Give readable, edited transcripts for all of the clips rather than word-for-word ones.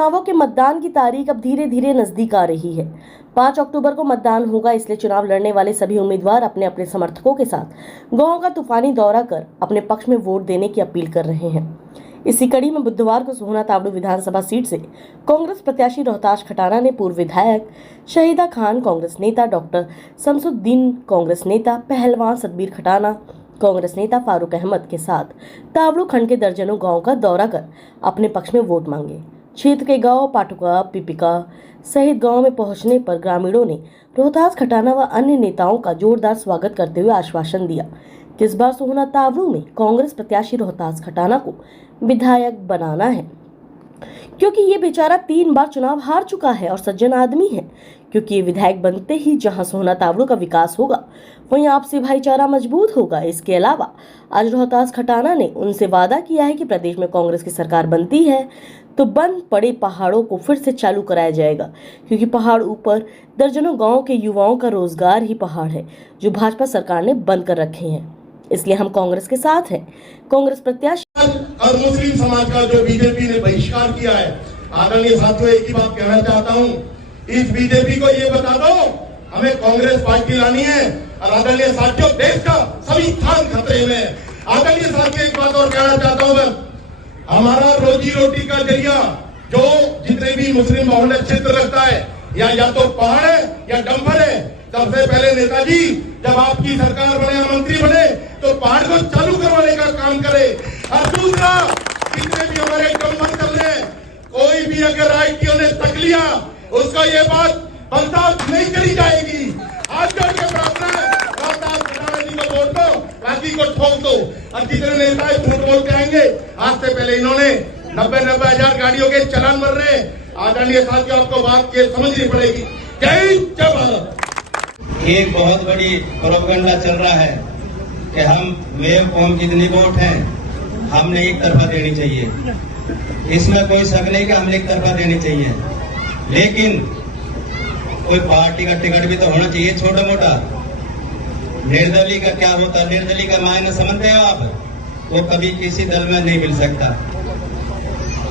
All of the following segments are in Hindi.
चुनावों के मतदान की तारीख अब धीरे धीरे नजदीक आ रही है। 5 अक्टूबर को मतदान होगा, इसलिए चुनाव लड़ने वाले सभी उम्मीदवार अपने अपने समर्थकों के साथ गांव का तूफानी दौरा कर अपने पक्ष में वोट देने की अपील कर रहे हैं। इसी कड़ी में बुधवार को सोहना तावड़ू विधानसभा सीट से कांग्रेस प्रत्याशी रोहताश खटाना ने पूर्व विधायक शहीदा खान, कांग्रेस नेता डॉक्टर शमसुद्दीन, कांग्रेस नेता पहलवान सतबीर खटाना, कांग्रेस नेता फारूक अहमद के साथ तावड़ू खंड के दर्जनों गांव का दौरा कर अपने पक्ष में वोट मांगे। क्षेत्र के गांव पाटुका, पिपिका सहित गांव में पहुंचने पर ग्रामीणों ने रोहताश खटाना व अन्य नेताओं का जोरदार स्वागत करते हुए आश्वासन दिया कि इस बार सोहना तावड़ू में कांग्रेस प्रत्याशी रोहताश खटाना को विधायक बनाना है, क्योंकि ये बेचारा 3 बार चुनाव हार चुका है और सज्जन आदमी है। क्योंकि ये विधायक बनते ही जहां सोहना तावड़ू का विकास होगा, वहीं आपसी भाईचारा मजबूत होगा। इसके अलावा आज रोहताश खटाना ने उनसे वादा किया है कि प्रदेश में कांग्रेस की सरकार बनती है तो बंद पड़े पहाड़ों को फिर से चालू कराया जाएगा, क्योंकि पहाड़ ऊपर दर्जनों गाँव के युवाओं का रोजगार ही पहाड़ है जो भाजपा सरकार ने बंद कर रखे हैं। इसलिए हम कांग्रेस के साथ हैं। कांग्रेस प्रत्याशी और मुस्लिम समाज का जो बीजेपी ने बहिष्कार किया है, आदरणीय साथियों, एक ही बात कहना चाहता हूं, इस बीजेपी को ये बता दो हमें कांग्रेस पार्टी लानी है। और आदरणीय साथियों, देश का संविधान खतरे में। आदरणीय साथियों, एक बात और कहना चाहता हूं, हमारा रोजी रोटी का जरिया जो जितने भी मुस्लिम बहुल क्षेत्र लगता है, या तो पहाड़ है या डंपर है। सबसे पहले नेताजी जब आपकी सरकार बने, मंत्री बने, तो पहाड़ को चालू करवाने का काम करे। और दूसरा, जितने भी हमारे डंपर चल रहे हैं, कोई भी अगर आईटीओ ने तक लिया, उसका ये बात बर्दाश्त नहीं करी जाएगी। आज जोड़ के प्रार्थना है, जी को वोट दो, बाकी को ठोक दो। और जितने नेता झूठ बोल के आएंगे, आज से पहले इन्होंने 90 हजार गाड़ियों के चलान मर रहे हैं। आदरणीय साथियों, आपको बात ये समझनी पड़ेगी। जय भारत। एक बहुत बड़ी प्रोपेगेंडा चल रहा है कि हम वेव कौम जितनी वोट हैं हमने एक तरफा देनी चाहिए। इसमें कोई शक नहीं कि हमने एक तरफा देनी चाहिए, लेकिन कोई पार्टी का टिकट भी तो होना चाहिए छोटा मोटा। निर्दलीय का क्या होता है, निर्दलीय का मायने समझते हो आप? वो कभी किसी दल में नहीं मिल सकता।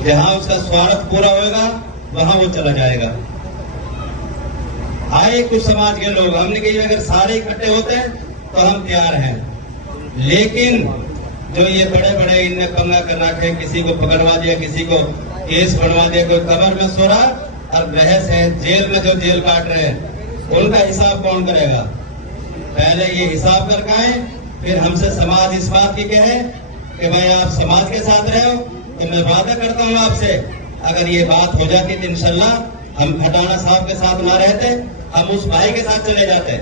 जहां उसका स्वार्थ पूरा होगा वहां वो चला जाएगा। आए कुछ समाज के लोग, हमने कही अगर सारे इकट्ठे होते हैं तो हम तैयार हैं, लेकिन जो ये बड़े बड़े इनने पंगा कर रखे, किसी को पकड़वा दिया, किसी को केस बनवा दिया, कोई कब्र में सो रहा और बहस है, जेल में जो जेल काट रहे हैं उनका हिसाब कौन करेगा? पहले ये हिसाब करके आए, फिर हमसे समाज इस बात की कहे कि भाई आप समाज के साथ रहे हो, तो मैं वादा करता हूँ आपसे, अगर ये बात हो जाती तो इंशाल्लाह हम खटाना साहब के साथ ना रहते, हम उस भाई के साथ चले जाते।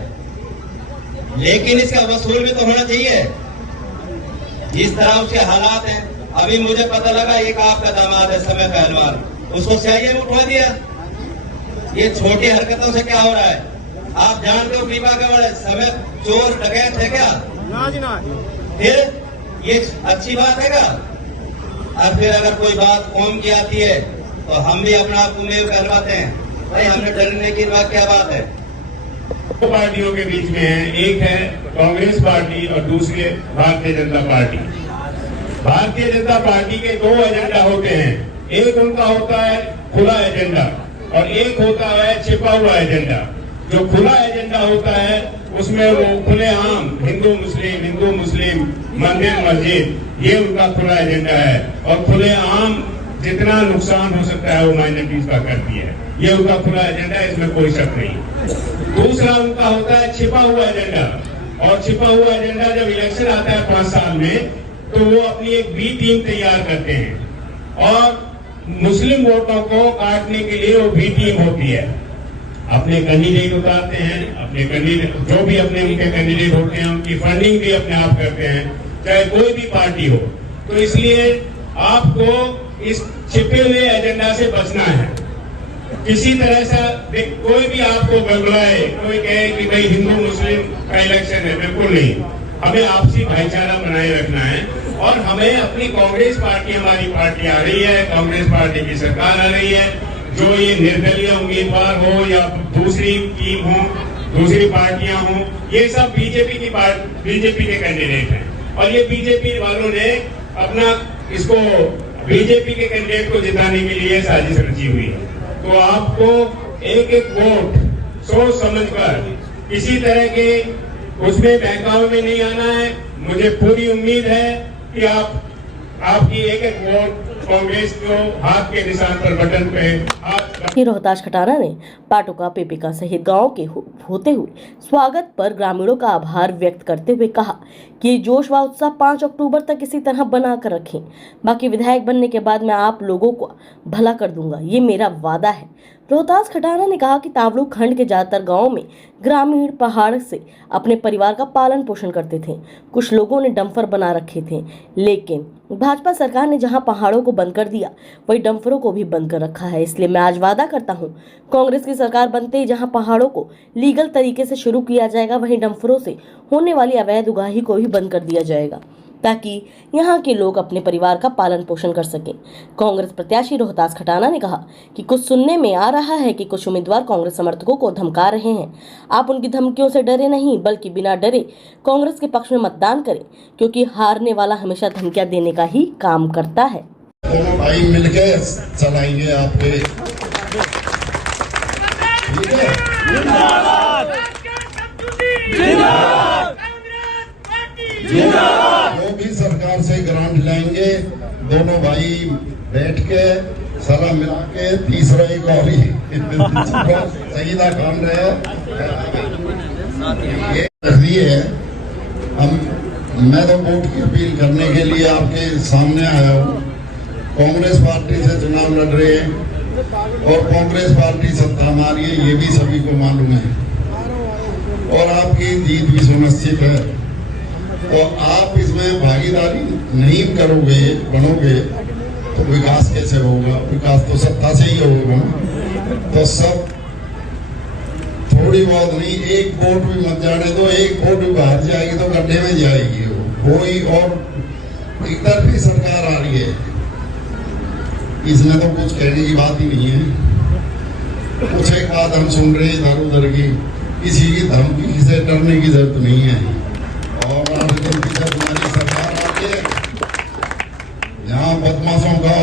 लेकिन इसका वसूल भी तो होना चाहिए। जिस तरह उसके हालात हैं, अभी मुझे पता लगा एक आपका दामाद है समय पहलवान, उसको सीआईए में उठवा दिया। ये छोटी हरकतों से क्या हो रहा है? आप जानते हो पीपा के बड़े समय चोर डकैत है क्या? फिर ये अच्छी बात है क्या? और फिर अगर कोई बात कौम की आती है तो हम भी अपना आप उम्मीद करवाते हैं, भाई हमने डरने की क्या बात है? दो पार्टियों के बीच में है, एक है कांग्रेस पार्टी और दूसरी है भारतीय जनता पार्टी। भारतीय जनता पार्टी के 2 एजेंडा होते हैं, एक उनका होता है खुला एजेंडा और एक होता है छिपा हुआ एजेंडा। जो खुला एजेंडा होता है उसमें वो खुलेआम हिंदू मुस्लिम मंदिर मस्जिद, ये उनका खुला एजेंडा है। और खुलेआम जितना नुकसान हो सकता है वो माइनॉरिटीज का करती है, ये उनका खुला एजेंडा है, इसमें कोई शक नहीं। दूसरा उनका होता है छिपा हुआ एजेंडा, और छिपा हुआ एजेंडा जब इलेक्शन आता है 5 साल में, तो वो अपनी एक बी टीम तैयार करते हैं और मुस्लिम वोटों को काटने के लिए वो बी टीम होती है। अपने कैंडिडेट उतारते हैं, अपने कैंडिडेट जो भी अपने उनके कैंडिडेट होते हैं उनकी फंडिंग भी अपने आप करते हैं, चाहे कोई भी पार्टी हो। तो इसलिए आपको इस छिपे हुए एजेंडा से बचना है। किसी तरह से कोई भी आपको बगलाए, कोई कहे कि भाई हिंदू मुस्लिम का इलेक्शन है, बिल्कुल नहीं। हमें आपसी भाईचारा बनाए रखना है और हमें अपनी कांग्रेस पार्टी, हमारी पार्टी आ रही है, कांग्रेस पार्टी की सरकार आ रही है। जो ये निर्दलीय उम्मीदवार हो या दूसरी टीम हो, दूसरी पार्टियां हो, ये सब बीजेपी के कैंडिडेट हैं और ये बीजेपी वालों ने अपना इसको बीजेपी के कैंडिडेट को जिताने के लिए साजिश रची हुई है। तो आपको एक एक वोट सोच समझकर किसी तरह के उसमें बहकावे में नहीं आना है। मुझे पूरी उम्मीद है कि आपकी एक एक वोट कांग्रेस को हाथ के निशान पर बटन पे हाथ। रोहतास खटाना ने पाटुका पेपिका सहित गांव के होते हुए स्वागत पर ग्रामीणों का आभार व्यक्त करते हुए कहा कि ये जोश व उत्साह 5 अक्टूबर तक इसी तरह बना कर रखें। बाकी विधायक बनने के बाद मैं आप लोगों को भला कर दूंगा, ये मेरा वादा है। रोहतास खटाना ने कहा कि तावड़ू खंड के ज्यादातर गांवों में ग्रामीण पहाड़ से अपने परिवार का पालन पोषण करते थे। कुछ लोगों ने डंपर बना रखे थे, लेकिन भाजपा सरकार ने जहां पहाड़ों को बंद कर दिया वही डंपरों को भी बंद कर रखा है। इसलिए मैं आज वादा करता हूं, कांग्रेस की सरकार बनते ही जहां पहाड़ों को लीगल तरीके से शुरू किया जाएगा, वहीं डंपरों से होने वाली अवैध उगाही को भी बंद कर दिया जाएगा, ताकि यहां के लोग अपने परिवार का पालन पोषण कर सकें। कांग्रेस प्रत्याशी रोहतास खटाना ने कहा कि कुछ सुनने में आ रहा है कि कुछ उम्मीदवार कांग्रेस समर्थकों को धमका रहे हैं। आप उनकी धमकियों से डरे नहीं, बल्कि बिना डरे कांग्रेस के पक्ष में मतदान करें, क्योंकि हारने वाला हमेशा धमकियां देने का ही काम करता है। दोनों भाई मिलके चलाएंगे आपके, ठीक है? जो भी सरकार से ग्रांट लाएंगे, दोनों भाई बैठ के सलाह मिला के तीसरा एक और ही सहीदा काम रहे है। मैं तो वोट की अपील करने के लिए आपके सामने आया हूँ। कांग्रेस पार्टी से चुनाव लड़ रहे हैं और कांग्रेस पार्टी सत्ता हमारी है, ये भी सभी को मालूम है और आपकी जीत भी सुनिश्चित है। तो आप इसमें भागीदारी नहीं करोगे, बनोगे, तो विकास कैसे होगा? विकास तो सत्ता से ही होगा। तो सब थोड़ी बहुत नहीं, एक वोट भी मत जाने दो, एक वोट भी बाहर जाएगी तो गड्ढे में जाएगी कोई। और इधर भी सरकार आ रही है, इसमें तो कुछ कहने की बात ही नहीं है। कुछ एक बात हम सुन रहे हैं इधर उधर की, किसी की धमकी से डरने की जरूरत नहीं है। और आज हमारी सरकार आती है, यहाँ बदमाशों का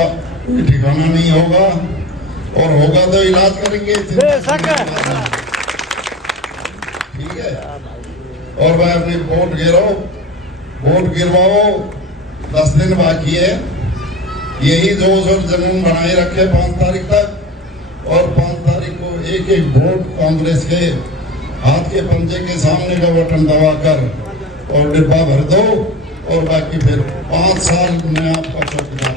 कोई ठिकाना नहीं होगा, और होगा तो इलाज करेंगे, ठीक है? और मैं अपनी वोट गिरवाओ, 10 दिन बाकी है। यही जोश और जुनून बनाए रखे 5 तारीख तक, और 5 तारीख को एक एक वोट कांग्रेस के हाथ के पंजे के सामने का बटन दबाकर और डिब्बा भर दो, और बाकी फिर 5 साल में आपका चौकीदार